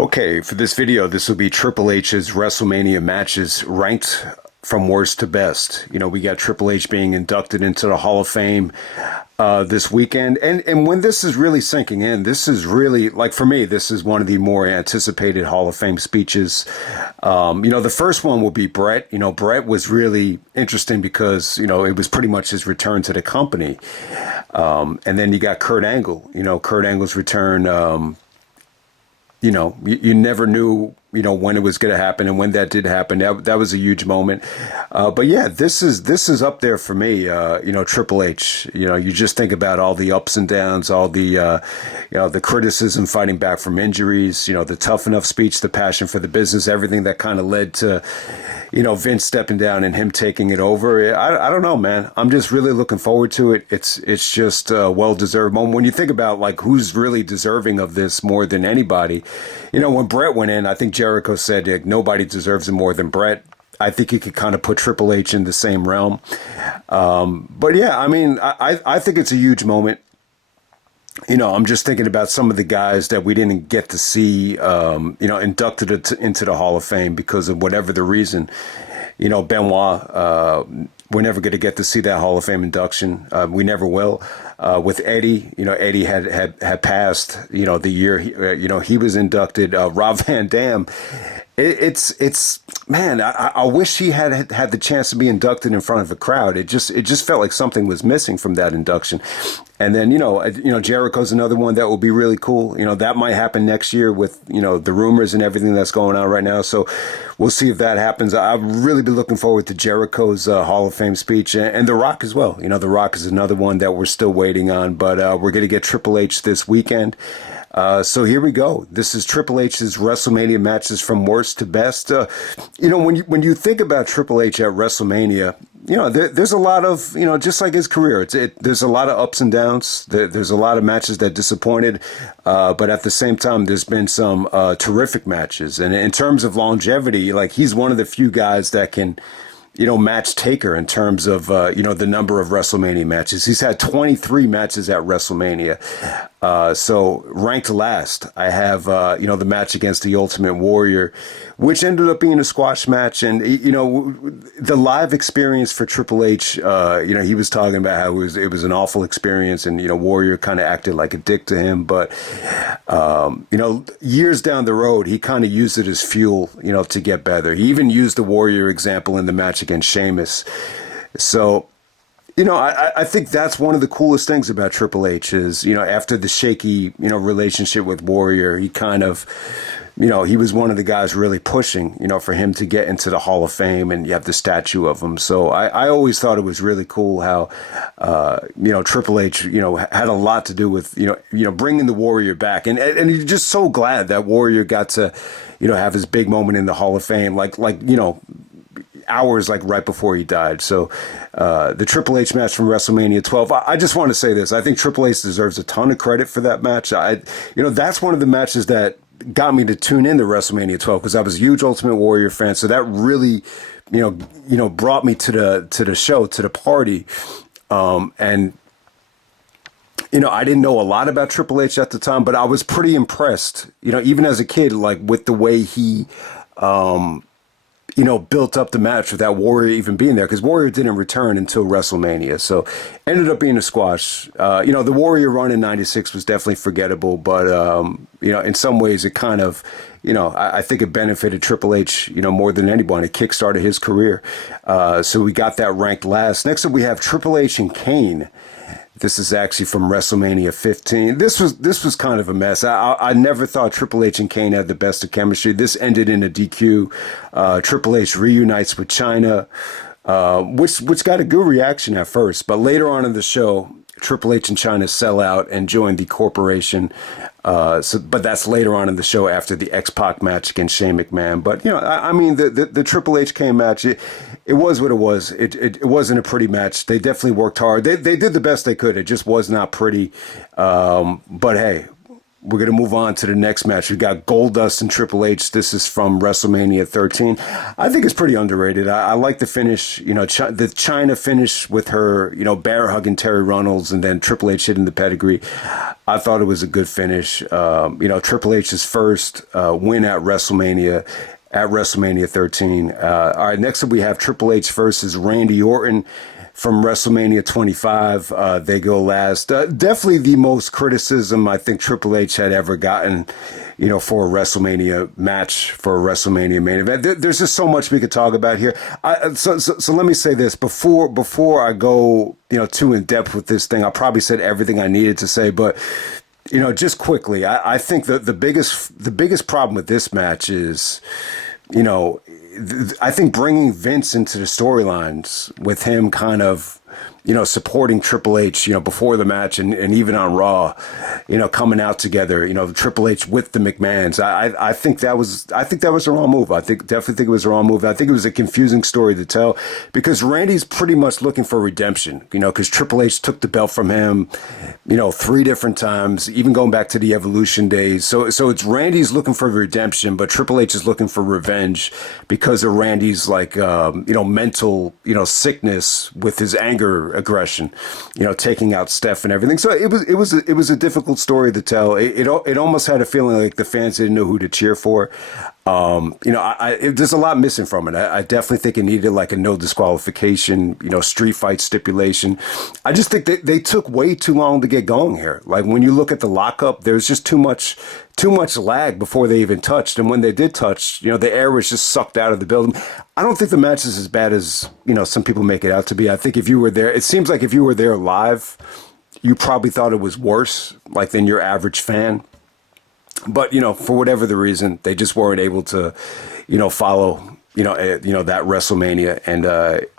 Okay, for this video, this will be Triple H's WrestleMania matches ranked from worst to best. You know, we got Triple H being inducted into the Hall of Fame this weekend. And when this is really sinking in, this is really, like for me, this is one of the more anticipated Hall of Fame speeches. The first one will be Brett. You know, Brett was really interesting because, you know, it was pretty much his return to the company. And then you got Kurt Angle, Kurt Angle's return. You never knew, when it was going to happen, and when that did happen, that was a huge moment. But yeah, this is up there for me. Triple H. You just think about all the ups and downs, all the the criticism, fighting back from injuries. The tough enough speech, the passion for the business, everything that kind of led to, Vince stepping down and him taking it over. I don't know, man. I'm just really looking forward to it. It's just a well-deserved moment. When you think about like who's really deserving of this more than anybody, when Brett went in, I think Jericho said like, nobody deserves it more than Brett. I think you could kind of put Triple H in the same realm. But yeah, I mean, I think it's a huge moment. I'm just thinking about some of the guys that we didn't get to see, inducted into the Hall of Fame because of whatever the reason. Benoit, we're never going to get to see that Hall of Fame induction. We never will. With Eddie, Eddie had passed, the year he was inducted. Rob Van Dam. It's man, I wish he had the chance to be inducted in front of a crowd. It just felt like something was missing from that induction. And then, Jericho's another one that will be really cool. That might happen next year with, the rumors and everything that's going on right now. So we'll see if that happens. I'll really be looking forward to Jericho's Hall of Fame speech and The Rock as well. The Rock is another one that we're still waiting on, but we're going to get Triple H this weekend. So here we go. This is Triple H's WrestleMania matches from worst to best. When you think about Triple H at WrestleMania, there's a lot of, just like his career, there's a lot of ups and downs. There's a lot of matches that disappointed, but at the same time, there's been some terrific matches. And in terms of longevity, like he's one of the few guys that can, match Taker in terms of, the number of WrestleMania matches. He's had 23 matches at WrestleMania. So ranked last, I have, the match against the Ultimate Warrior, which ended up being a squash match. And, the live experience for Triple H, he was talking about how it was an awful experience and, Warrior kind of acted like a dick to him. But, years down the road, he kind of used it as fuel, to get better. He even used the Warrior example in the match against Sheamus. So, I think that's one of the coolest things about Triple H is, after the shaky, relationship with Warrior, he kind of, he was one of the guys really pushing, for him to get into the Hall of Fame, and you have the statue of him. So I always thought it was really cool how, Triple H, had a lot to do with, bringing the Warrior back. And he's just so glad that Warrior got to, have his big moment in the Hall of Fame, like hours like right before he died. So the Triple H match from WrestleMania 12, I just want to say this. I think Triple H deserves a ton of credit for that match. That's one of the matches that got me to tune into WrestleMania 12 because I was a huge Ultimate Warrior fan. So that really, brought me to the show, to the party. And I didn't know a lot about Triple H at the time, but I was pretty impressed, even as a kid, like with the way he, built up the match without Warrior even being there, because Warrior didn't return until WrestleMania. So ended up being a squash. The Warrior run in 96 was definitely forgettable, but, in some ways it kind of, I think it benefited Triple H, more than anyone. It kickstarted his career. So we got that ranked last. Next up, we have Triple H and Kane. This is actually from WrestleMania 15. This was kind of a mess. I never thought Triple H and Kane had the best of chemistry. This ended in a DQ. Triple H reunites with Chyna, which got a good reaction at first, but later on in the show, Triple H and Chyna sell out and join the corporation. But that's later on in the show after the X-Pac match against Shane McMahon. But, I mean, the Triple H Kane match, it was what it was. It wasn't a pretty match. They definitely worked hard. They did the best they could. It just was not pretty. But hey, we're going to move on to the next match. We got Goldust and Triple H. This is from WrestleMania 13. I think it's pretty underrated. I like the finish, the China finish with her, bear hugging Terry Runnels and then Triple H hitting the pedigree. I thought it was a good finish. Triple H's first win at WrestleMania 13. All right, next up we have Triple H versus Randy Orton from WrestleMania 25. They go last. Definitely the most criticism I think Triple H had ever gotten, for a WrestleMania match, for a WrestleMania main event. There's just so much we could talk about here. So let me say this before I go, too in depth with this thing. I probably said everything I needed to say, but just quickly, I think that the biggest problem with this match is, I think bringing Vince into the storylines with him kind of, supporting Triple H, before the match and even on Raw, coming out together, Triple H with the McMahons. I think that was the wrong move. Definitely think it was the wrong move. I think it was a confusing story to tell because Randy's pretty much looking for redemption, because Triple H took the belt from him, 3 different times, even going back to the Evolution days. So it's Randy's looking for redemption, but Triple H is looking for revenge because of Randy's mental, sickness with his anger, aggression, taking out Steph and everything. So it was a difficult story to tell. It almost had a feeling like the fans didn't know who to cheer for. There's a lot missing from it. I definitely think it needed like a no disqualification, street fight stipulation. I just think they took way too long to get going here. Like when you look at the lockup, there's just too much lag before they even touched. And when they did touch, the air was just sucked out of the building. I don't think the match is as bad as, some people make it out to be. I think if you were there, it seems like if you were there live, you probably thought it was worse, like than your average fan. But, for whatever the reason, they just weren't able to, follow, that WrestleMania. And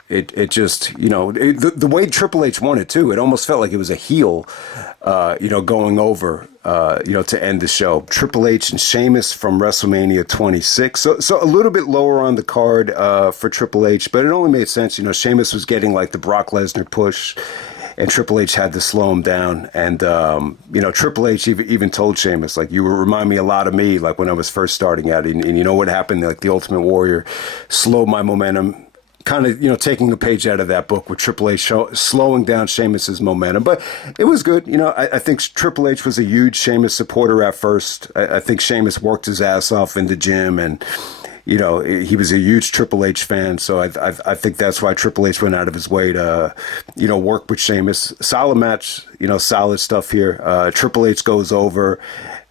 it just, the way Triple H won it, too, it almost felt like it was a heel, going over, to end the show. Triple H and Sheamus from WrestleMania 26. So a little bit lower on the card for Triple H, but it only made sense. Sheamus was getting like the Brock Lesnar push. And Triple H had to slow him down. And, Triple H even told Sheamus, like, you remind me a lot of me, like when I was first starting out. And you know what happened? Like the Ultimate Warrior slowed my momentum, kind of, taking a page out of that book with Triple H slowing down Sheamus's momentum. But it was good. I think Triple H was a huge Sheamus supporter at first. I think Sheamus worked his ass off in the gym and, he was a huge Triple H fan, so I think that's why Triple H went out of his way to, work with Sheamus. Solid match, solid stuff here. Triple H goes over.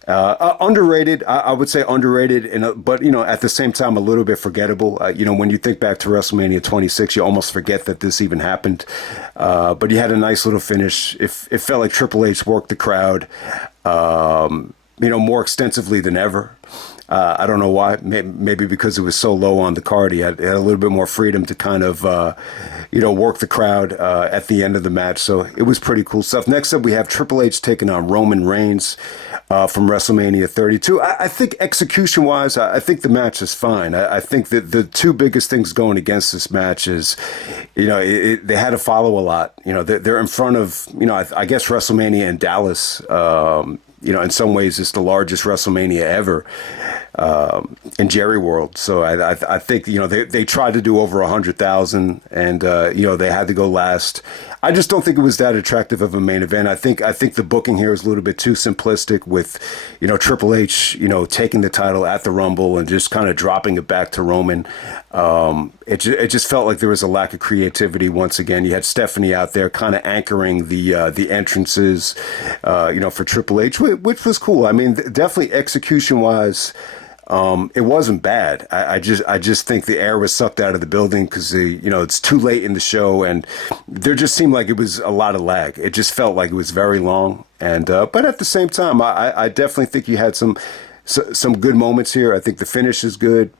Underrated, I would say underrated, but, at the same time, a little bit forgettable. When you think back to WrestleMania 26, you almost forget that this even happened. But he had a nice little finish. It felt like Triple H worked the crowd, more extensively than ever. I don't know why. Maybe because it was so low on the card, he had a little bit more freedom to kind of, work the crowd at the end of the match. So it was pretty cool stuff. Next up, we have Triple H taking on Roman Reigns from WrestleMania 32. I think execution-wise, I think the match is fine. I think that the 2 biggest things going against this match is, they had to follow a lot. They're in front of, I guess WrestleMania in Dallas. In some ways, it's the largest WrestleMania ever in Jerry World. So I think, they tried to do over 100,000 and, they had to go last. I just don't think it was that attractive of a main event. I think the booking here is a little bit too simplistic with, Triple H, taking the title at the Rumble and just kind of dropping it back to Roman. It just felt like there was a lack of creativity once again. You had Stephanie out there kind of anchoring the entrances, for Triple H, which was cool. I mean, definitely execution-wise, it wasn't bad. I just think the air was sucked out of the building because it's too late in the show, and there just seemed like it was a lot of lag. It just felt like it was very long, and but at the same time, I definitely think you had some good moments here. I think the finish is good.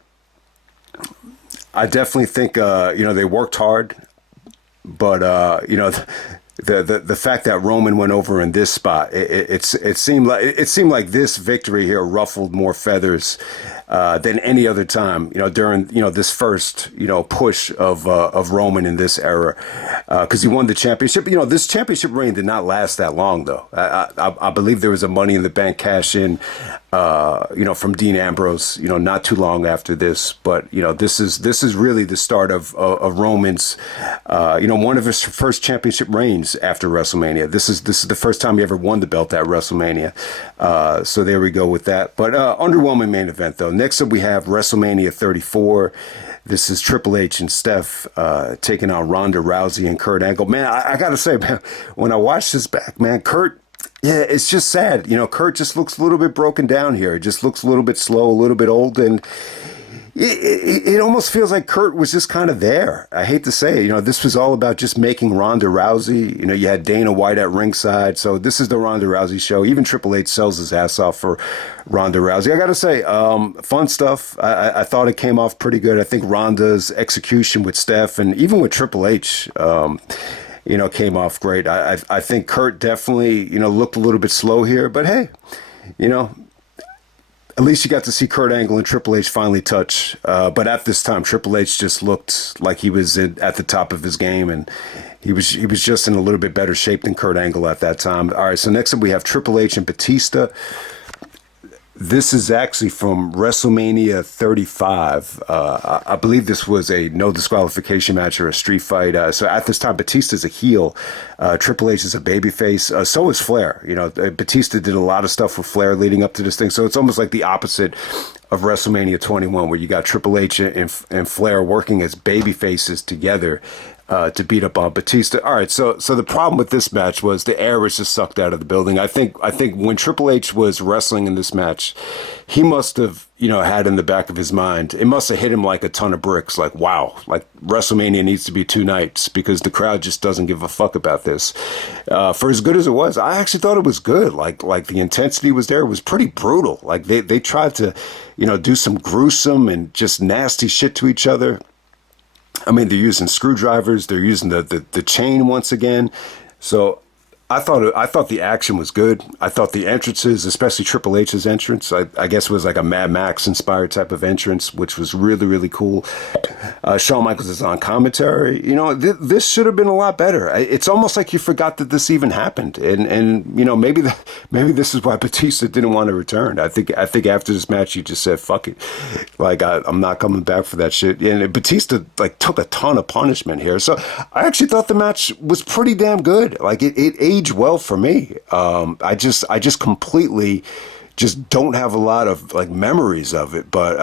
I definitely think they worked hard, but the fact that Roman went over in this spot, it seemed like this victory here ruffled more feathers than any other time, during, this first, push of Roman in this era, because he won the championship. This championship reign did not last that long, though. I believe there was a Money in the Bank cash in, from Dean Ambrose, not too long after this. But this is really the start of Roman's, one of his first championship reigns after WrestleMania. This is the first time he ever won the belt at WrestleMania. So there we go with that. But underwhelming main event, though. Next up, we have WrestleMania 34. This is Triple H and Steph taking on Ronda Rousey and Kurt Angle. Man, I got to say, man, when I watched this back, man, Kurt, yeah, it's just sad. Kurt just looks a little bit broken down here. It just looks a little bit slow, a little bit old, and it almost feels like Kurt was just kind of there. I hate to say it. This was all about just making Ronda Rousey. You had Dana White at ringside, so this is the Ronda Rousey show. Even Triple H sells his ass off for Ronda Rousey. I got to say, fun stuff. I thought it came off pretty good. I think Ronda's execution with Steph and even with Triple H, came off great. I think Kurt definitely, looked a little bit slow here, but hey, at least you got to see Kurt Angle and Triple H finally touch. But at this time, Triple H just looked like he was at the top of his game, and he was just in a little bit better shape than Kurt Angle at that time. All right, so next up we have Triple H and Batista. This is actually from WrestleMania 35. I believe this was a no disqualification match or a street fight. So at this time, Batista's a heel. Triple H is a babyface. So is Flair. Batista did a lot of stuff with Flair leading up to this thing. So it's almost like the opposite of WrestleMania 21, where you got Triple H and Flair working as babyfaces together to beat up on Batista. All right, so the problem with this match was the air was just sucked out of the building. I think when Triple H was wrestling in this match, he must have had in the back of his mind, it must have hit him like a ton of bricks. Like, wow, like WrestleMania needs to be 2 nights because the crowd just doesn't give a fuck about this. For as good as it was, I actually thought it was good. Like the intensity was there. It was pretty brutal. Like they tried to do some gruesome and just nasty shit to each other. I mean, they're using screwdrivers. They're using the chain once again. So I thought the action was good. I thought the entrances, especially Triple H's entrance, I guess it was like a Mad Max inspired type of entrance, which was really, really cool. Shawn Michaels is on commentary. This should have been a lot better. It's almost like you forgot that this even happened. And maybe this is why Batista didn't want to return. I think after this match, he just said, fuck it. Like, I'm not coming back for that shit. And Batista, took a ton of punishment here. So I actually thought the match was pretty damn good. Like, it aged well for me. I just completely just don't have a lot of memories of it. But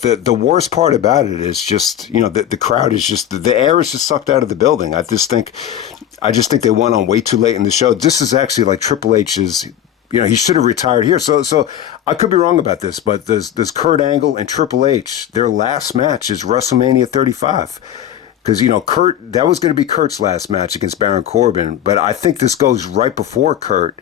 the worst part about it is just, the crowd is just, the air is just sucked out of the building. I just think they went on way too late in the show. This is actually like Triple H's, he should have retired here. So I could be wrong about this, but there's Kurt Angle and Triple H. Their last match is WrestleMania 35. Because, Kurt, that was going to be Kurt's last match against Baron Corbin. But I think this goes right before Kurt.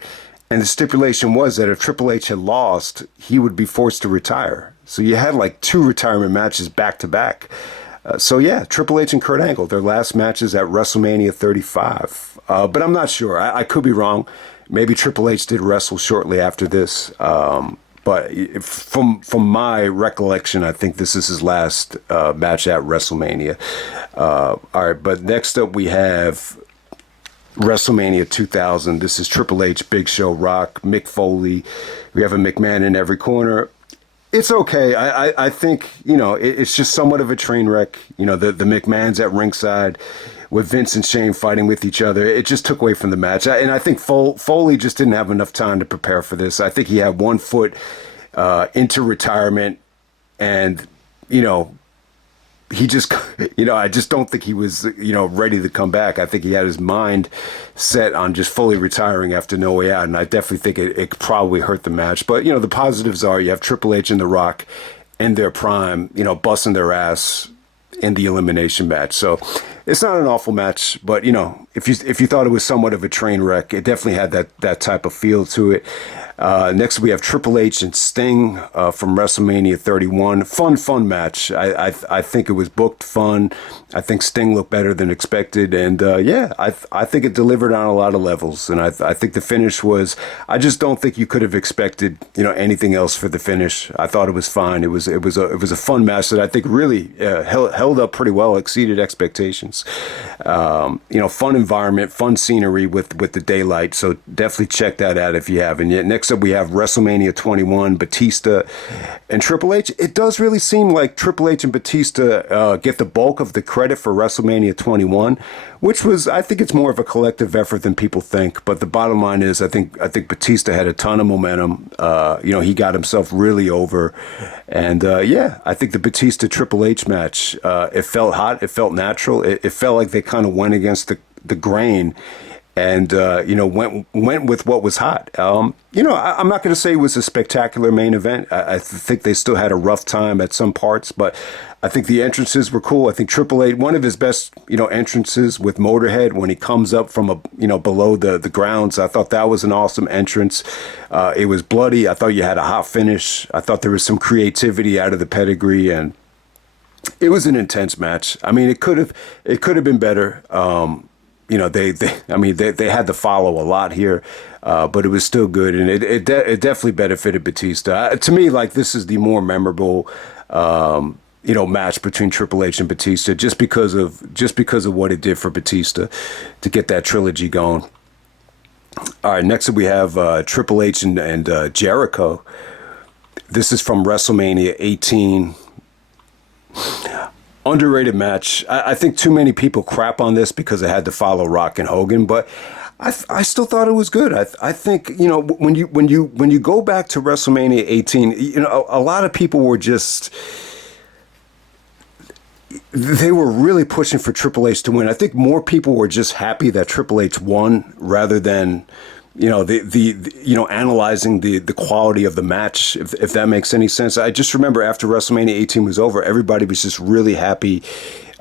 And the stipulation was that if Triple H had lost, he would be forced to retire. So you had 2 retirement matches back to back. So yeah, Triple H and Kurt Angle, their last matches at WrestleMania 35. But I'm not sure. I could be wrong. Maybe Triple H did wrestle shortly after this. But from my recollection, I think this is his last match at WrestleMania. All right, but next up we have WrestleMania 2000. This is Triple H, Big Show, Rock, Mick Foley. We have a McMahon in every corner. It's okay. I think, it's just somewhat of a train wreck. The McMahons at ringside with Vince and Shane fighting with each other. It just took away from the match. And I think Foley just didn't have enough time to prepare for this. I think he had one foot into retirement, and, he just, I just don't think he was, ready to come back. I think he had his mind set on just fully retiring after No Way Out, and I definitely think it probably hurt the match. But, the positives are you have Triple H and The Rock in their prime, busting their ass in the elimination match. So it's not an awful match, but, if you thought it was somewhat of a train wreck, it definitely had that type of feel to it. Next, we have Triple H and Sting from WrestleMania 31. Fun match. I think it was booked fun. I think Sting looked better than expected. And I think it delivered on a lot of levels. And I think the finish was, I just don't think you could have expected, anything else for the finish. I thought it was fine. It was a fun match that I think really held up pretty well, exceeded expectations. Fun environment, fun scenery with the daylight. So definitely check that out if you haven't yet. Next up, we have WrestleMania 21, Batista and Triple H. It does really seem like Triple H and Batista get the bulk of the credit for WrestleMania 21, which was, I think it's more of a collective effort than people think. But the bottom line is, I think Batista had a ton of momentum. He got himself really over. And I think the Batista Triple H match, it felt hot. It felt natural. It felt like they kind of went against the grain and went with what was hot. I'm not going to say it was a spectacular main event. I think they still had a rough time at some parts, but I think the entrances were cool. I think Triple H, one of his best entrances with Motorhead when he comes up from below the grounds. I thought that was an awesome entrance. It was bloody. I thought you had a hot finish. I thought there was some creativity out of the pedigree, and it was an intense match. I mean, it could have been better. They had to follow a lot here, but it was still good, and it definitely benefited Batista. To me, like, this is the more memorable, match between Triple H and Batista, just because of what it did for Batista to get that trilogy going. All right, next up we have Triple H and Jericho. This is from WrestleMania 18. Underrated match. I think too many people crap on this because it had to follow Rock and Hogan, but I still thought it was good. I think when you go back to WrestleMania 18, a lot of people were they were really pushing for Triple H to win. I think more people were just happy that Triple H won rather than analyzing the quality of the match, if that makes any sense. I just remember after WrestleMania 18 was over, everybody was just really happy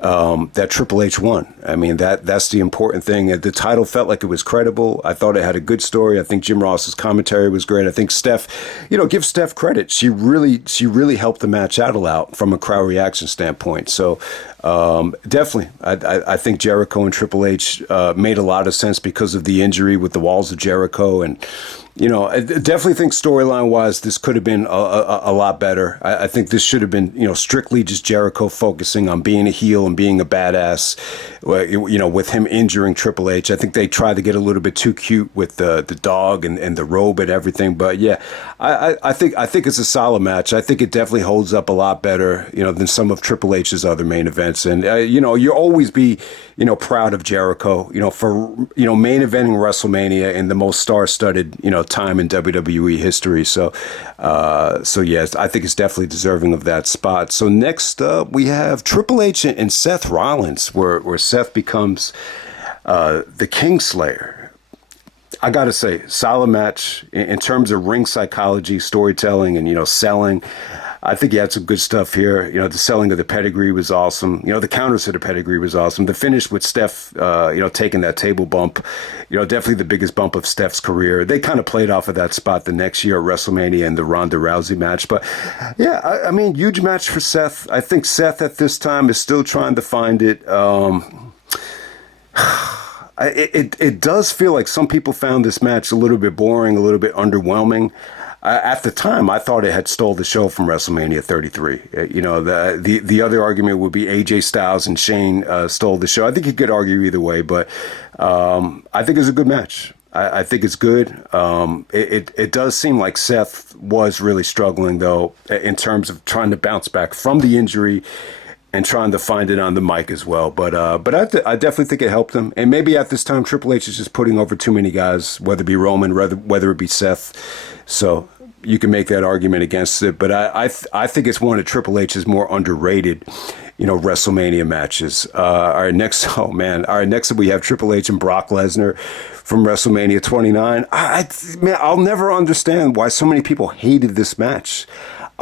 that Triple H won. I mean, that's the important thing. The title felt like it was credible. I thought it had a good story. I think Jim Ross's commentary was great. I think Steph, give Steph credit. She really helped the match out a lot from a crowd reaction standpoint. So definitely, I think Jericho and Triple H made a lot of sense because of the injury with the Walls of Jericho. And I definitely think storyline-wise, this could have been a lot better. I think this should have been, strictly just Jericho focusing on being a heel and being a badass, with him injuring Triple H. I think they tried to get a little bit too cute with the dog and the robe and everything. But yeah, I think it's a solid match. I think it definitely holds up a lot better, than some of Triple H's other main events. And, you'll always be, proud of Jericho, for, main eventing WrestleMania in the most star-studded, time in WWE history. So yes, I think it's definitely deserving of that spot. So next up, we have Triple H and Seth Rollins, where Seth becomes the Kingslayer. I gotta say, solid match in terms of ring psychology, storytelling, and selling. I think he had some good stuff here. The selling of the pedigree was awesome. The counters to the pedigree was awesome. The finish with Steph, taking that table bump, definitely the biggest bump of Steph's career. They kind of played off of that spot the next year at WrestleMania and the Ronda Rousey match. But yeah, I mean, huge match for Seth. I think Seth at this time is still trying to find it. It does feel like some people found this match a little bit boring, a little bit underwhelming. At the time, I thought it had stole the show from WrestleMania 33. The other argument would be AJ Styles and Shane stole the show. I think you could argue either way, but I think it's a good match. I think it's good. It does seem like Seth was really struggling, though, in terms of trying to bounce back from the injury and trying to find it on the mic as well. But I definitely think it helped him. And maybe at this time, Triple H is just putting over too many guys, whether it be Roman, whether it be Seth. So you can make that argument against it. But I think it's one of Triple H's more underrated, WrestleMania matches. All right, next up we have Triple H and Brock Lesnar from WrestleMania 29. I'll never understand why so many people hated this match.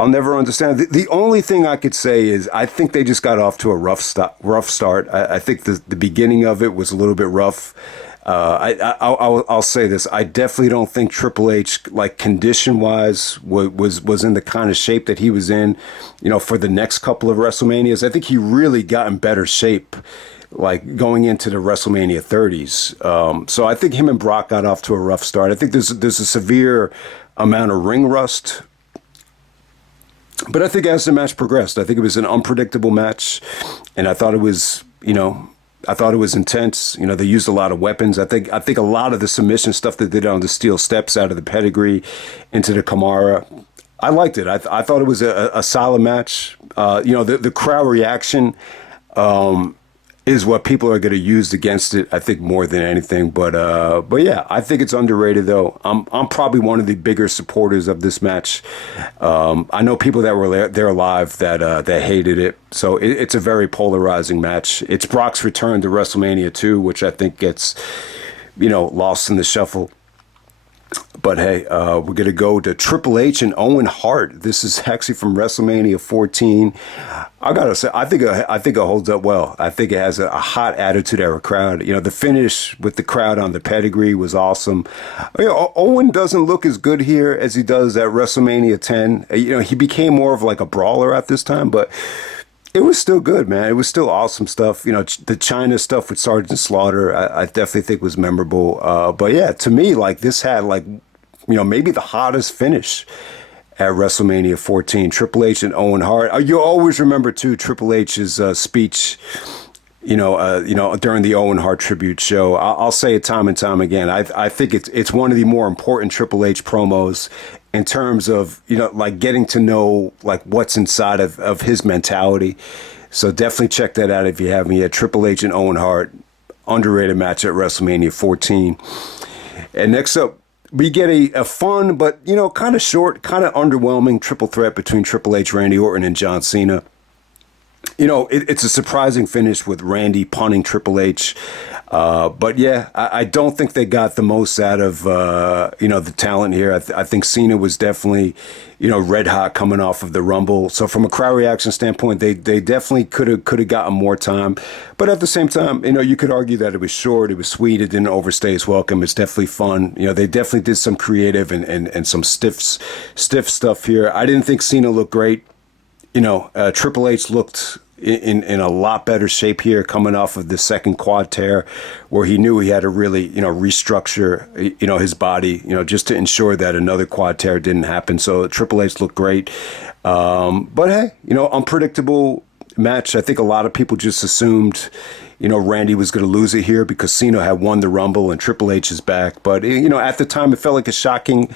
I'll never understand. The only thing I could say is I think they just got off to a rough start. I think the beginning of it was a little bit rough. I'll say this. I definitely don't think Triple H, like condition wise, was in the kind of shape that he was in, for the next couple of WrestleManias. I think he really got in better shape, like going into the WrestleMania 30s. So I think him and Brock got off to a rough start. I think there's a severe amount of ring rust. But I think as the match progressed, I think it was an unpredictable match, and I thought it was, intense. They used a lot of weapons. I think a lot of the submission stuff that they did on the steel steps out of the pedigree into the Kimura, I liked it. I thought it was a solid match. The crowd reaction is what people are going to use against it, I think, more than anything. But yeah, I think it's underrated, though. I'm probably one of the bigger supporters of this match. I know people that were there live that hated it. So it's a very polarizing match. It's Brock's return to WrestleMania 2, which I think gets, lost in the shuffle. But hey, we're going to go to Triple H and Owen Hart. This is actually from WrestleMania 14. I got to say, I think it holds up well. I think it has a hot attitude of a crowd. The finish with the crowd on the pedigree was awesome. Owen doesn't look as good here as he does at WrestleMania 10. He became more of like a brawler at this time, but it was still good, man. It was still awesome stuff. The China stuff with Sergeant Slaughter, I definitely think was memorable. But yeah, to me, like this had maybe the hottest finish at WrestleMania 14. Triple H and Owen Hart. You always remember too Triple H's speech, during the Owen Hart tribute show. I'll say it time and time again. I think it's one of the more important Triple H promos in terms of, getting to know what's inside of his mentality. So definitely check that out if you haven't yet. Triple H and Owen Hart, underrated match at WrestleMania 14. And next up, we get a fun, but, kind of short, kind of underwhelming triple threat between Triple H, Randy Orton, and John Cena. It's a surprising finish with Randy punting Triple H. But yeah, I don't think they got the most out of, the talent here. I think Cena was definitely, red hot coming off of the Rumble. So from a crowd reaction standpoint, they definitely could have gotten more time. But at the same time, you could argue that it was short, it was sweet, it didn't overstay its welcome. It's definitely fun. They definitely did some creative and some stiff stuff here. I didn't think Cena looked great. Triple H looked in a lot better shape here coming off of the second quad tear where he knew he had to really, restructure, his body, just to ensure that another quad tear didn't happen. So Triple H looked great. But hey, unpredictable match. I think a lot of people just assumed, Randy was going to lose it here because Cena had won the Rumble and Triple H is back. But, at the time it felt like a shocking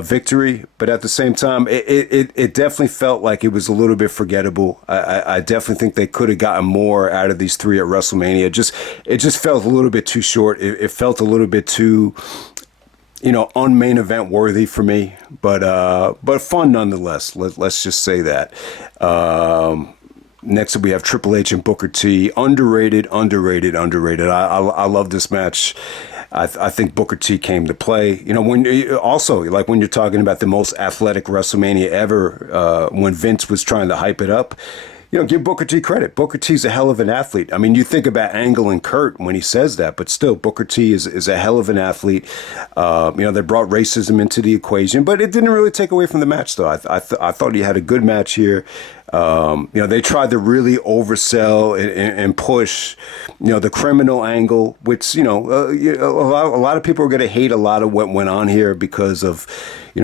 victory, but at the same time, it definitely felt like it was a little bit forgettable. I definitely think they could have gotten more out of these three at WrestleMania. It just felt a little bit too short. It felt a little bit too, unmain event worthy for me, but fun nonetheless. Let's just say that. Next up, we have Triple H and Booker T. Underrated. I love this match. I think Booker T came to play. When you're talking about the most athletic WrestleMania ever, when Vince was trying to hype it up, give Booker T credit. Booker T's a hell of an athlete. I mean, you think about Angle and Kurt when he says that, but still, Booker T is a hell of an athlete. They brought racism into the equation, but it didn't really take away from the match, though. I thought he had a good match here. They tried to really oversell and push, the criminal angle, which, a lot of people are going to hate a lot of what went on here because of,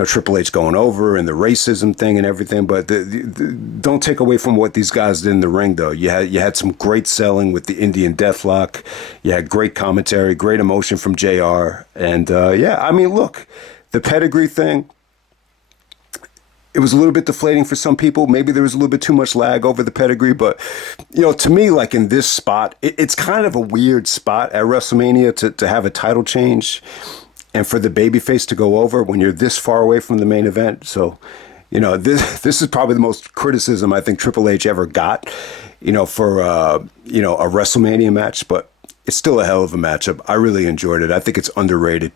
Triple H going over and the racism thing and everything. But don't take away from what these guys did in the ring, though. You had some great selling with the Indian Deathlock. You had great commentary, great emotion from JR. And, look, the pedigree thing, it was a little bit deflating for some people. Maybe there was a little bit too much lag over the pedigree. But, to me, like in this spot, it's kind of a weird spot at WrestleMania to have a title change and for the babyface to go over when you're this far away from the main event. So, this is probably the most criticism I think Triple H ever got, for, a WrestleMania match. But it's still a hell of a matchup. I really enjoyed it. I think it's underrated.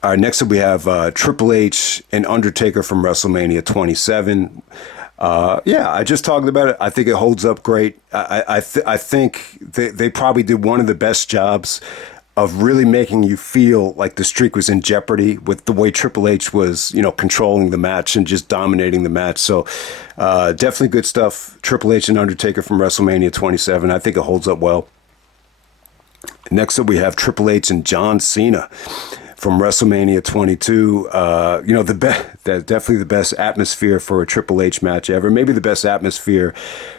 All right, next up we have Triple H and Undertaker from WrestleMania 27. Yeah, I just talked about it. I think it holds up great. I think they probably did one of the best jobs of really making you feel like the streak was in jeopardy with the way Triple H was, controlling the match and just dominating the match. So definitely good stuff. Triple H and Undertaker from WrestleMania 27. I think it holds up well. Next up, we have Triple H and John Cena from WrestleMania 22. Definitely the best atmosphere for a Triple H match ever. Maybe the best atmosphere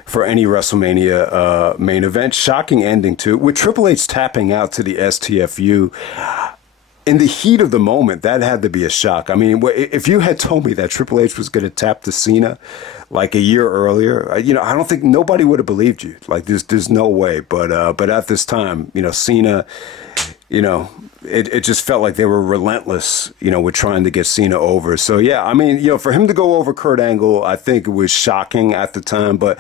for any WrestleMania main event. Shocking ending too, with Triple H tapping out to the STFU. In the heat of the moment, that had to be a shock. I mean, if you had told me that Triple H was going to tap to Cena like a year earlier, I don't think nobody would have believed you. Like, there's no way. But at this time, Cena, it just felt like they were relentless, with trying to get Cena over. So, yeah, I mean, for him to go over Kurt Angle, I think it was shocking at the time. But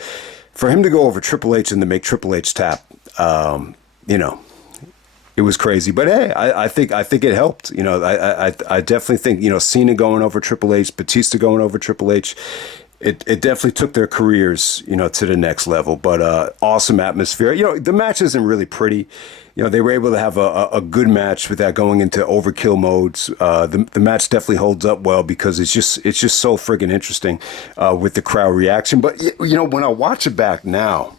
for him to go over Triple H and to make Triple H tap, it was crazy. But hey, I think it helped. I definitely think, Cena going over Triple H, Batista going over Triple H, it definitely took their careers, to the next level. But awesome atmosphere. The match isn't really pretty. They were able to have a good match without going into overkill modes. The match definitely holds up well because it's just so friggin' interesting with the crowd reaction. But when I watch it back now,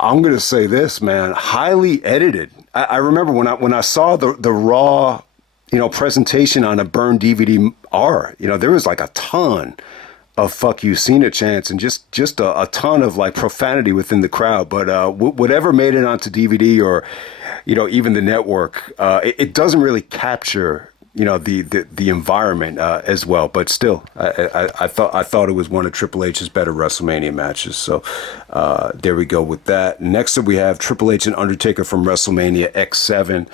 I'm gonna say this, man, highly edited. I remember when I saw the raw, presentation on a burned DVD-R. There was like a ton of "fuck you, Cena" chants and just a ton of like profanity within the crowd. But whatever made it onto DVD or even the network, it doesn't really capture the environment as well. But still, I thought it was one of Triple H's better WrestleMania matches. So there we go with that. Next up, we have Triple H and Undertaker from WrestleMania X7.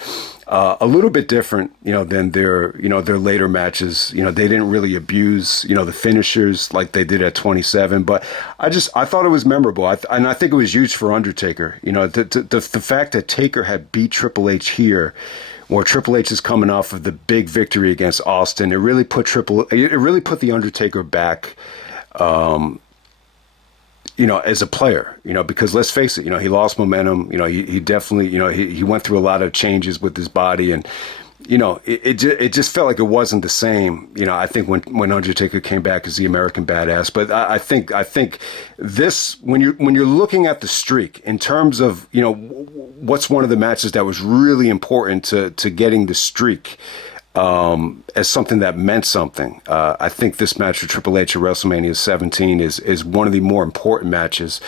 A little bit different, than their later matches. They didn't really abuse, the finishers like they did at 27. But I thought it was memorable. And I think it was huge for Undertaker. The fact that Taker had beat Triple H here, where Triple H is coming off of the big victory against Austin, it really put the Undertaker back, as a player, because let's face it, he lost momentum. He definitely, he went through a lot of changes with his body, and it just felt like it wasn't the same. I think when Undertaker came back as the American Badass. But I think this, when you're looking at the streak in terms of what's one of the matches that was really important to getting the streak as something that meant something. I think this match for Triple H at WrestleMania 17 is one of the more important matches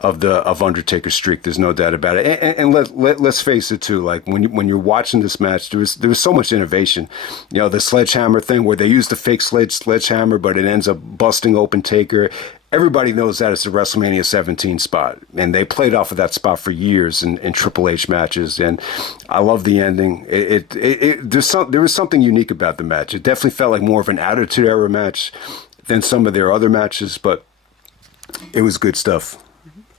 of Undertaker's streak. There's no doubt about it. And let's face it too. Like when you're watching this match, there was so much innovation. The sledgehammer thing where they use the fake sledgehammer, but it ends up busting open Taker. Everybody knows that it's the WrestleMania 17 spot, and they played off of that spot for years in Triple H matches. And I love the ending. There was something unique about the match. It definitely felt like more of an Attitude Era match than some of their other matches, but it was good stuff.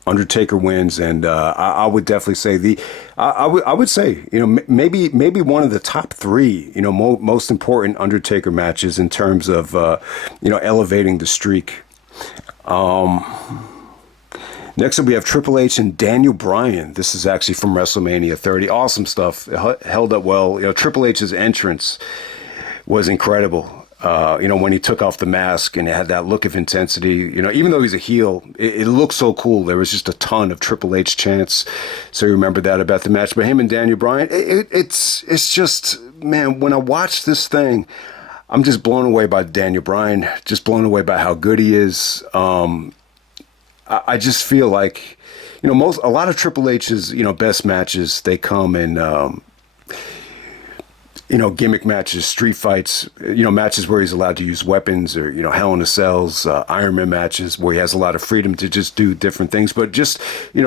Undertaker wins, and I would definitely say I would say maybe one of the top three most important Undertaker matches in terms of elevating the streak. Next up, we have Triple H and Daniel Bryan. This is actually from WrestleMania 30. Awesome stuff. It held up well. Triple H's entrance was incredible. When he took off the mask and it had that look of intensity, even though he's a heel, it looked so cool. There was just a ton of Triple H chants. So you remember that about the match. But him and Daniel Bryan, it's just, man, when I watch this thing, I'm just blown away by Daniel Bryan, just blown away by how good he is. I just feel like, a lot of Triple H's, best matches, they come in, gimmick matches, street fights, matches where he's allowed to use weapons, or, Hell in a Cells, Iron Man matches where he has a lot of freedom to just do different things. But just,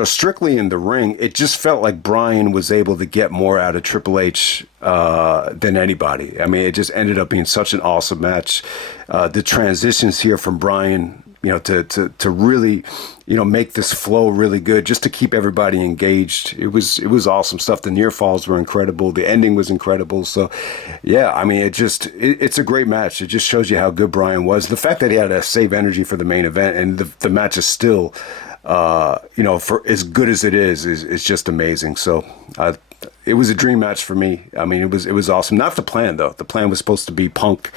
strictly in the ring, it just felt like Bryan was able to get more out of Triple H than anybody. I mean, it just ended up being such an awesome match. The transitions here from Bryan to really, make this flow really good, just to keep everybody engaged. It was awesome stuff. The near falls were incredible. The ending was incredible. So, yeah, I mean, it's a great match. It just shows you how good Bryan was. The fact that he had to save energy for the main event, and the match is still, for as good as it is just amazing. So, it was a dream match for me. I mean, it was awesome. Not the plan, though. The plan was supposed to be Punk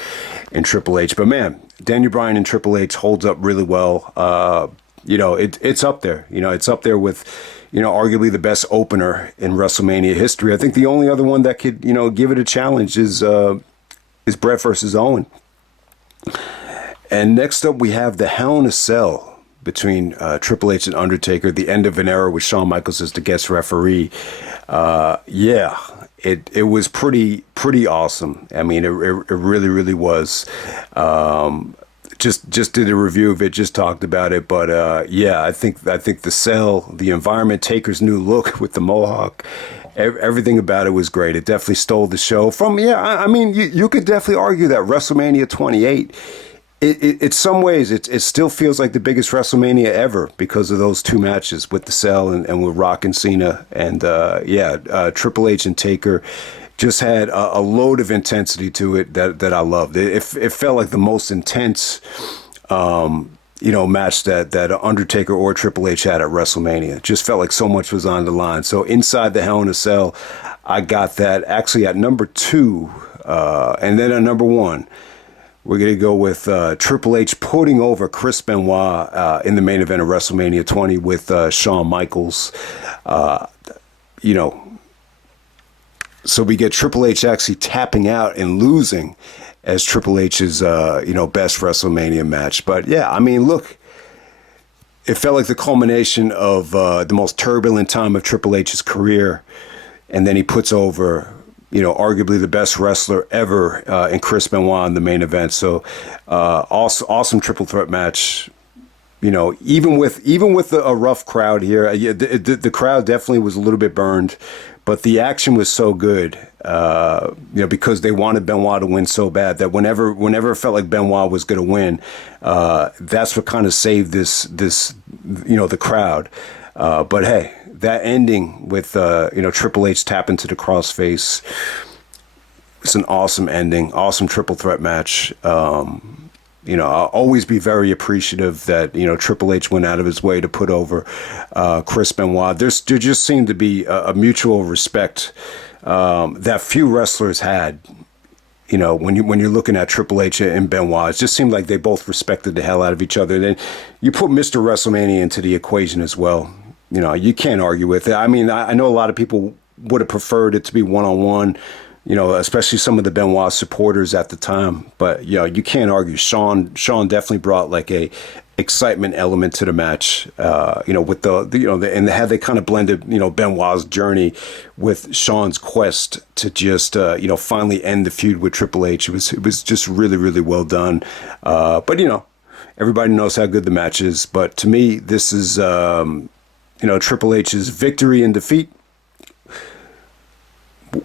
and Triple H. But, man, Daniel Bryan and Triple H holds up really well. It's up there. It's up there with, arguably the best opener in WrestleMania history. I think the only other one that could, give it a challenge is Bret versus Owen. And next up, we have the Hell in a Cell between Triple H and Undertaker, the end of an era with Shawn Michaels as the guest referee. It was pretty awesome. I mean, it really, really was. Just did a review of it, just talked about it, but I think the cell, the environment, Taker's new look with the mohawk, everything about it was great. It definitely stole the show from. I mean, you could definitely argue that WrestleMania 28. In some ways, it still feels like the biggest WrestleMania ever because of those two matches with the Cell and with Rock and Cena. And Triple H and Taker just had a load of intensity to it that I loved. It felt like the most intense, match that Undertaker or Triple H had at WrestleMania. It just felt like so much was on the line. So inside the Hell in a Cell, I got that actually at number 2, and then at number 1. We're going to go with Triple H putting over Chris Benoit in the main event of WrestleMania 20 with Shawn Michaels. So we get Triple H actually tapping out and losing as Triple H's, best WrestleMania match. But, yeah, I mean, look, it felt like the culmination of the most turbulent time of Triple H's career. And then he puts over arguably the best wrestler ever in Chris Benoit in the main event. So awesome triple threat match. Even with a rough crowd here, the crowd definitely was a little bit burned, but the action was so good, because they wanted Benoit to win so bad that whenever it felt like Benoit was going to win, that's what kind of saved this the crowd. But hey, that ending with Triple H tapping to the crossface, it's an awesome ending, awesome triple threat match. I'll always be very appreciative that Triple H went out of his way to put over Chris Benoit. There just seemed to be a mutual respect that few wrestlers had. When you're looking at Triple H and Benoit, it just seemed like they both respected the hell out of each other. Then you put Mr. WrestleMania into the equation as well. You can't argue with it. I mean, I know a lot of people would have preferred it to be one-on-one, especially some of the Benoit supporters at the time. But, you can't argue. Shawn definitely brought like a excitement element to the match, with and how they kind of blended, Benoit's journey with Shawn's quest to just, finally end the feud with Triple H. It was just really, really well done. But, everybody knows how good the match is. But to me, this is, Triple H's victory and defeat,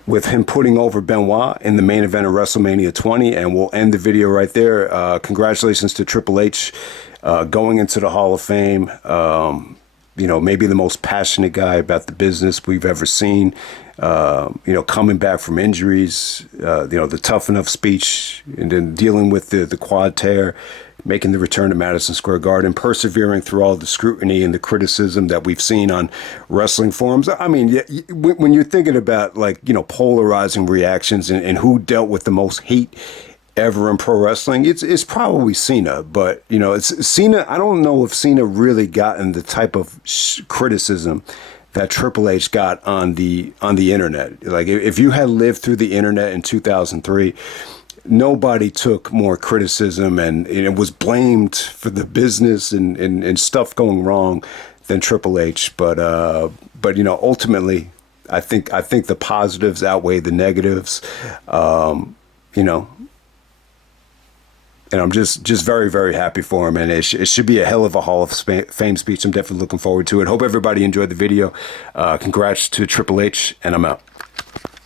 with him putting over Benoit in the main event of WrestleMania 20, and we'll end the video right there. Congratulations to Triple H going into the Hall of Fame. Maybe the most passionate guy about the business we've ever seen. Coming back from injuries, the tough enough speech, and then dealing with the quad tear, making the return to Madison Square Garden, persevering through all the scrutiny and the criticism that we've seen on wrestling forums. I mean, when you're thinking about polarizing reactions and who dealt with the most hate ever in pro wrestling, it's probably Cena. But it's Cena. I don't know if Cena really gotten the type of criticism that Triple H got on the internet. Like if you had lived through the internet in 2003. Nobody took more criticism and it was blamed for the business and stuff going wrong than Triple H. But ultimately, I think the positives outweigh the negatives. And I'm just very, very happy for him. And it should be a hell of a Hall of Fame speech. I'm definitely looking forward to it. Hope everybody enjoyed the video. Congrats to Triple H, and I'm out.